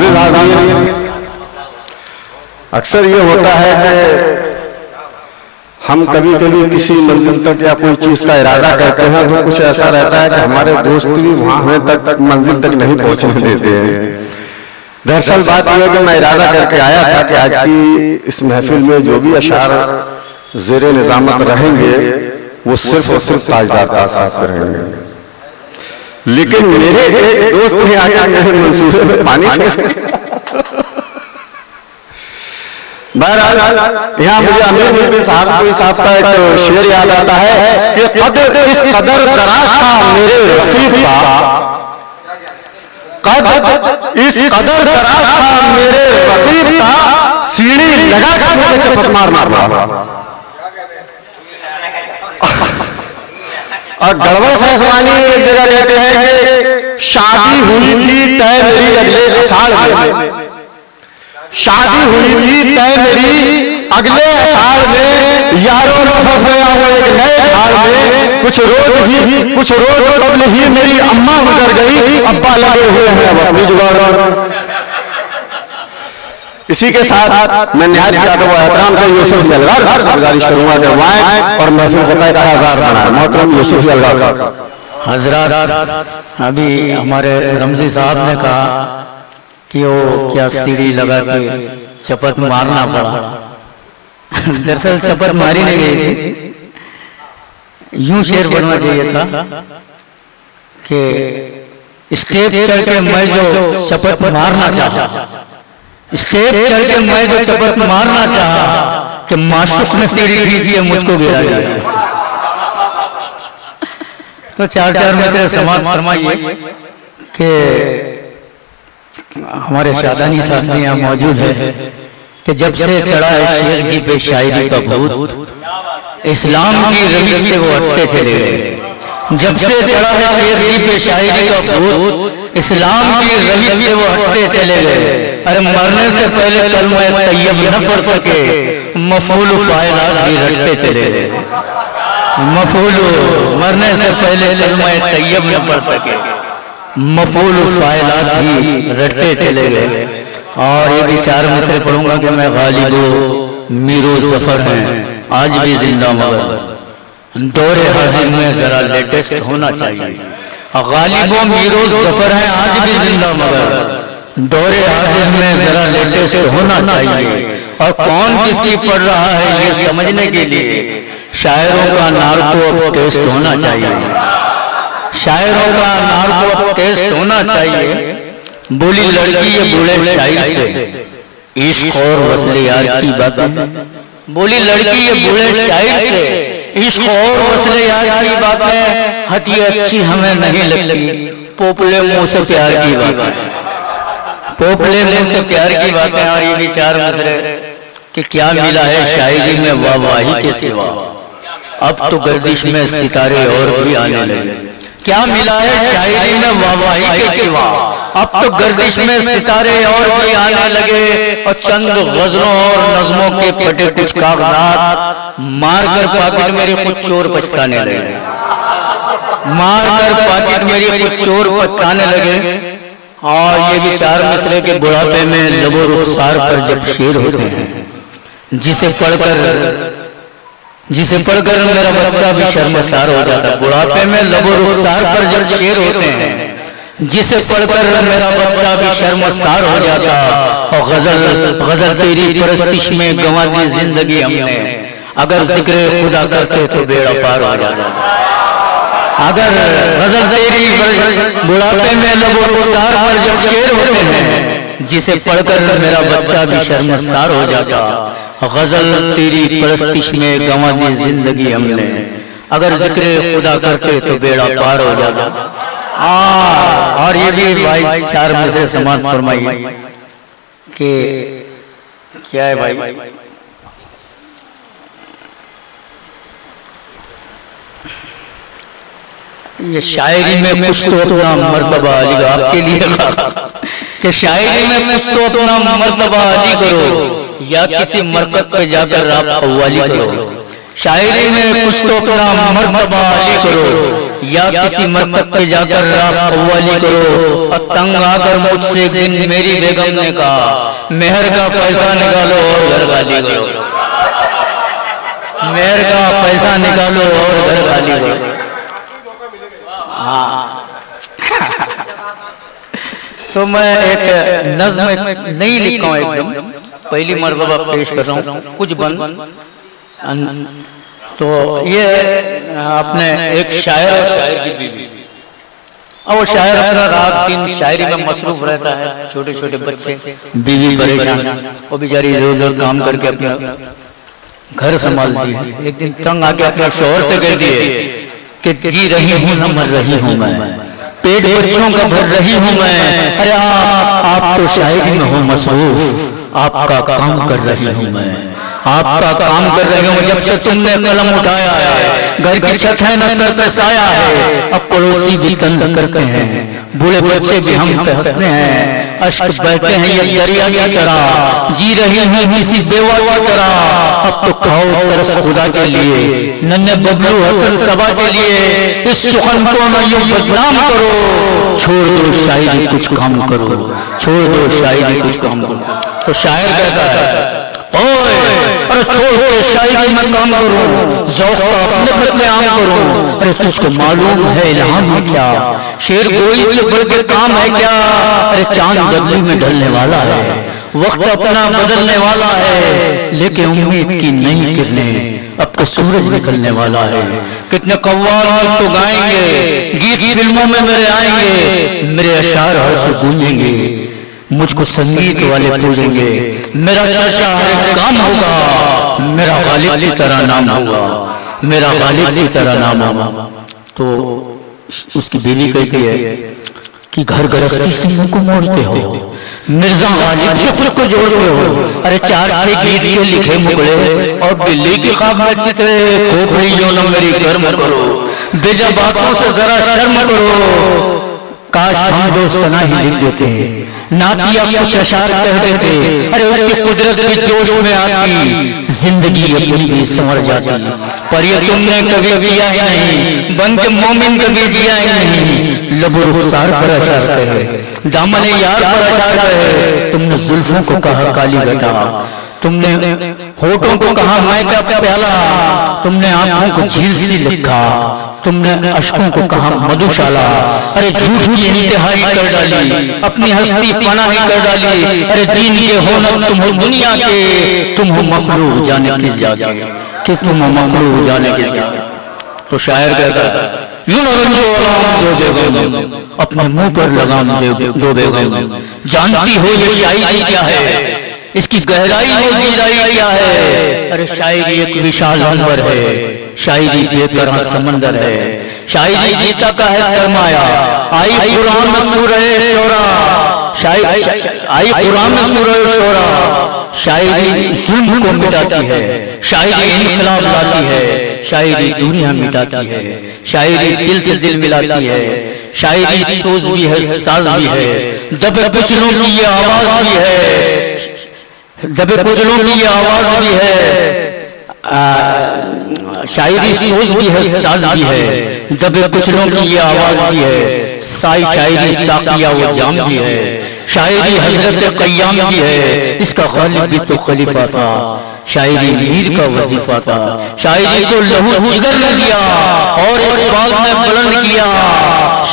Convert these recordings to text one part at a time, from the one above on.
मुअज़्ज़िज़ हाज़रीन, अक्सर ये होता है कि हम कभी कभी किसी मंजिल तक या कोई चीज का इरादा करते हैं तो कुछ ऐसा रहता है कि हमारे दोस्त भी वहां हमें तक मंजिल तक नहीं पहुंचने देते हैं। दरअसल बात यह है कि मैं इरादा करके आया था कि आज की इस महफिल में जो भी अशार ज़ेरे निज़ामत रहेंगे वो सिर्फ और सिर्फ ताजदार का साथ रहेंगे, लेकिन मेरे एक दोस्त ने आकर मेरे मंसूबे में पानी बहरहाल यहाँ मुझे अमीर मुफ्ती साहब का एक शेर याद आता है कि कद इस कदर दराज था मेरे रकीब का, कद इस कदर दराज था मेरे रकीब का, सीढ़ी लगा कर मुझे चपत मार मारा। और गड़बड़ साहबानी एक जगह कहते हैं कि शादी हुई थी तय मेरी अगले अषाढ़ में, शादी हुई थी तय मेरी अगले अषाढ़ में, यारों ने फंस गया हूं एक नए हाल में, कुछ रोज कबल ही मेरी अम्मा गुजर गई, अब्बा लगे हुए हैं अब अपनी जुबान। इसी के साथ मैं निहायत अदब व एहतराम से यूसुफ जलगार से गुजारिश करूंगा कि वाएं और महफिल को 1000 बनाए। मोहतरम यूसुफ जलगार हजरत, अभी हमारे रमजी साहब ने कहा कि वो क्या सीढ़ी लगा के चपत मारना पड़ा। दरअसल चपत मारी नहीं गई थी, यूं शेर बनना चाहिए था कि स्टेप चढ़ के मैं जो चपत मारना चाहा, स्टेप चढ़ के मैं जो चपत मारना चाहा कि माशूक ने सीढ़ी खींची मुझको गिरा दिया। तो 4 में से समाप्त फरमाइए कि हमारे शादानी साहब यहाँ मौजूद है कि जब से चढ़ा है शेख जी पे शायरी का भूत, इस्लाम की रवी से वो हटते चले गए। जब से चढ़ा है शेख जी पे शायरी का भूत, इस्लाम की रवी से वो हटते चले गए। अरे मरने से पहले कलमा तैयब न पढ़ सके, मफूल फाइलात भी रटते चले गए। मफूल मरने से पहले कलमा तैयब न पढ़ सके, मफूल फाइलात भी रटते चले गए। और ये भी 4 मिसरे पढ़ूंगा कि मैं गालिबो मीरो जफर हैं आज भी जिंदा मगर दौरे हाजिर में जरा लेटेस्ट होना चाहिए। गालिबो मीरो जफर हैं आज भी जिंदा मगर दौरे हाजिर में जरा लेटेस्ट होना चाहिए। और कौन किसकी पढ़ रहा है ये समझने के लिए शायरों का नार्को अब टेस्ट होना चाहिए, शायरों का नार्को टेस्ट होना चाहिए। बोली लड़की ये बूढ़े शायर से इश्क और वस्ले यार की बातें, बोली लड़की ये बूढ़े शायर से इश्क और वस्ले यार की बातें, हटी अच्छी हमें नहीं लगती, पोपले मुंह से प्यार की बातें, पोपले मुंह से प्यार की बातें। और ये भी 4 मिसरे कि क्या मिला है शायरी में वाहवाही के सिवा, अब तो गर्दिश में सितारे और भी आने लगे। क्या मिला है शायरी में वाहवाही के सिवा, अब तो गर्दिश में सितारे और भी आने लगे। और चंद गजलों और नज़मों के फटे कुछ कागजात मारकर पॉकेट मेरे कुछ चोर पछताने लगे, मारकर पॉकेट मेरी कुछ चोर पछताने लगे। और ये भी 4 मिसरे के बुढ़ापे में लबो रुखसार पर जब शेर होते हैं, जिसे पढ़कर मेरा बच्चा भी शर्मसार हो जाता। बुढ़ापे में लबो रुखसार पर जब शेर होते हैं, जिसे पढ़कर मेरा बच्चा भी शर्मसार हो जाता। और गजल तेरी परस्तिश में गंवा दी जिंदगी हमने, अगर जिक्र खुदा करते तो बेड़ा पार हो जाता। अगर गजल तेरी बुढ़ापे में लबो रुखसार पर जब शेर होते हैं, जिसे पढ़कर मेरा बच्चा भी शर्मसार हो जाता। गजल तेरी परस्तिश में गंवा दी जिंदगी हमने, अगर जिक्र खुदा करते तो बेड़ा पार हो जाता। और ये भी भाई 4 में से समाप्त फरमाइए कि क्या है भाई, ये शायरी में कुछ तो अपना मर्तबा अली आपके लिए कि शायरी में कुछ तो अपना मर्तबा अली करो या किसी मरकत पे जाकर आप कव्वाली करो। शायरी में कुछ तो अपना मर्तबा अली करो या किसी मरकत पे जाकर रात कव्वाली करो। और तंग आकर मुझसे एक दिन मेरी बेगम ने कहा, मेहर का पैसा निकालो और घर खाली करो। मेहर का पैसा निकालो और घर खाली करो। हाँ तो मैं एक नज़्म नहीं लिखा हूँ, एकदम पहली मरतबा पेश कर रहा हूँ कुछ बंद। तो ये अपने एक शायर और शायर की बीवी, और वो शायर अपना रात दिन शायरी में मसरूफ रहता है, छोटे छोटे बच्चे, बीवी परेशान, वो बेचारी इधर उधर काम करके अपना घर संभालती है। एक दिन तंग आके अपने शोहर से कह दिए कि जी रही हूँ न मर रही हूँ मैं, पेट बच्चों का भर रही हूँ मैं। अरे आप तो शायरी में हो मसरूफ, आपका काम कर रही हूँ मैं, आपका काम कर रही हूँ। जब से तुमने कलम उठाया है, घर की छत है न सर पे साया है। अब पड़ोसी भी तंज करते हैं, बूढ़े बच्चे भी हम पे हंसते हैं, अश्क बहते हैं ये दरिया की तरह, जी रही हूँ किसी बेवा की तरह। अब तो खाओ तरस खुदा के लिए, नन्हे बबलू हसन सबा के लिए, इस सुखन को न यूं बदनाम करो, छोड़ दो शायरी कुछ काम करो, छोड़ दो शायरी कुछ काम करो। तो शायर कहता है, ओए अरे छोड़ दो शायरी में काम करो, ज़ौक़ अपने बदले आम करो। अरे तुझको मालूम है इल्हाम है क्या, शेर गोई से बढ़ के काम है क्या। अरे चांद बदली में ढलने वाला है, वक्त अपना बदलने वाला है, लेकिन उम्मीद की नई किरणें अब तो सूरज निकलने वाला है। कितने कव्वाल मुझको गाएंगे, गीत फिल्मों में मेरे आएंगे, मेरे अशार हर से गूंजेंगे, मुझको संगीत वाले पूजेंगे, मेरा चर्चा हर काम होगा, मेरा गालिब की तरह नाम होगा, मेरा गालिब की तरह नाम होगा। तो उसकी बीवी कहती है कि घर गृहस्थी से मुंह को मोड़ते हो, मिर्जा गालिब से खुद को जोड़ते हो। अरे चार छह गीत के लिखे मुगले और बिल्ली की ख्वाब में चित्रे, खोपड़ियों न मेरी गर्म करो, बेजा बातों से जरा शर्म करो। काश हम दो सना ही लिख देते, नातिया कुछ अशार कह देते। अरे उसकी कुदरत की जोश में आती, जिंदगी अपनी भी संवर जाती। पर ये तुमने कभी किया ही नहीं, बन के मोमिन कभी दिया ही नहीं। लबो रुखसार पर अशार कहे, दामने यार पर अशार कहे, तुमने जुल्फों को कहा काली घटा, तुमने होठों को कहा मैं क्या प्याला, तुमने आंखों को झील सी लिखा, तुमने अश्कों को कहा मधुशाला। अरे झूठ की इंतहाई कर डाली, अपनी हस्ती पनाही कर डाली। अरे दीन के हो न तुम हो दुनिया के, तुम हो मखलूक जाने के जाके, कि तुम हो मखलूक जाने के जाके। तो शायर कहता है, यूं रंजो आराम दो बेगम, अपने मुंह पर लगाम दो बेगम। जानती हो ये शायरी क्या है, इसकी गहराई और गहराई क्या है। अरे शायरी एक विशाल अनवर है, शायरी बेपनाह समंदर है, शायरी गीता का है सरमाया। आई कुरान में सूरह शोरा, आई कुरान में सूरह शोरा। शायरी जुल्म को मिटाती है, शायरी इनकलाब लाती है, शायरी दुनिया मिटाती है, शायरी दिल से दिल मिलाती है, शायरी सोच भी है साज भी है, दबे कुचलों की ये आवाज भी है, दबे कुचलों की ये आवाज भी है, शायरी सोच भी है साज भी है, दबे कुचलों की ये आवाज भी है। शायरी साकिया वो जाम भी है, शायरी हजरत कय्याम भी है, इसका गालिब भी तो खलीफा था, शायरी मीर का वजीफा था। शायरी को लहू जिगर ने दिया और एक बाग में बुलंद किया,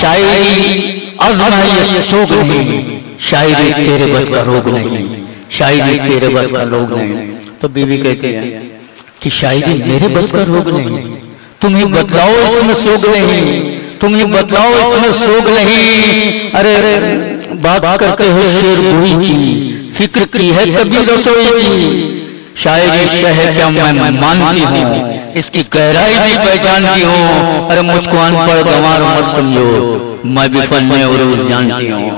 शायरी अज़्म है ये सोग नहीं, शायरी तेरे बस का रोग नहीं, शायरी तेरे बस का रोग नहीं। तो बीवी कहती है कि शायरी मेरे बस का रोग नहीं, तुम ही बतलाओ इसमें सोग नहीं, तुम ही बतलाओ इसमें सोग नहीं। अरे बात करते हो शेर गोई की, फिक्र की है कभी रसोई की। शायरी शहर क्या मैं मानती हूँ, इसकी गहराई भी पहचानती हूँ। अरे मुझको अनपढ़ गंवार मत समझो, मैं भी फन्ने उरूज जानती हूँ,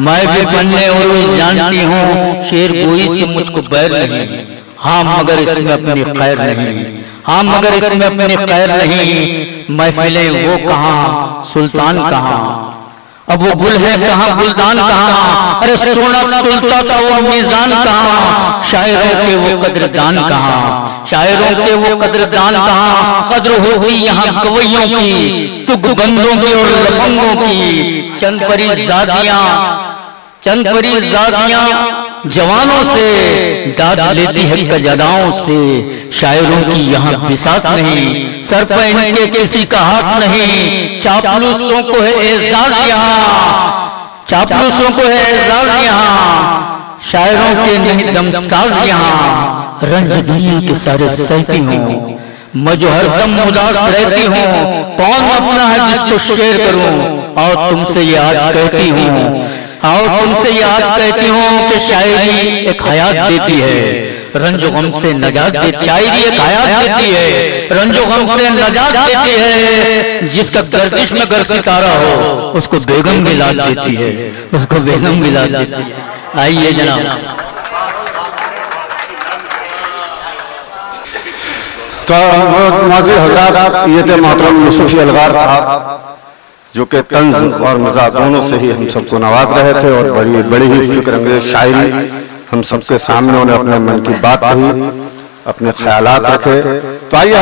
मैं भी फन्ने उरूज जानती हूँ। शेर गोई से मुझको बैर नहीं, हाँ मगर इसमें अपनी खैर नहीं, हाँ मगर इसमें अपनी खैर नहीं। महफिलें वो कहाँ, सुल्तान कहाँ, अब वो गुल है कहाँ, गुलदान कहाँ, अरे सोना तुलता था वो मीजान कहाँ, शायरों के वो कदरदान कहाँ, शायरों के वो कदरदान कहाँ, कद्र होती यहाँ गवैयों की, तुग बंदों की और लफंगों की, चंद परी जादियां जवानों से दाद लेती है कजादाओं से, शायरों की यहाँ बिसात नहीं, सर पर इनके किसी का हाथ नहीं, चापलूसों को है एजाज यहाँ, चापलूसों को है एजाज यहाँ, शायरों के नहीं दमसाज यहाँ, रंज दुनिया के सारे सहती हूँ, मैं जो हरदम उदास रहती हूँ, कौन अपना है जिसको शेयर करूं, और तुमसे ये आज कहती हूँ, और तुमसे ये आज कहती हूँ कि शायरी एक हयात देती है, रंजो गम से नजात देती, शायरी एक हयात देती है, रंजो गम से नजात देती है, जिसका गर्दिश में गर सितारा हो उसको बेगम भी ला देती है, उसको बेगम भी ला देती है। आइए जनाब। तो नाज़िर हज़रात, ये थे मोहतरम यूसुफ़ी अलगार साहब, जो कि तंज और मज़ाक दोनों से ही हम सबको नवाज रहे थे, और बड़ी ही फिक्र अंगेज़ शायरी हम सबके सामने उन्हें अपने मन की बात कही, अपने ख्यालात रखे। तो आइए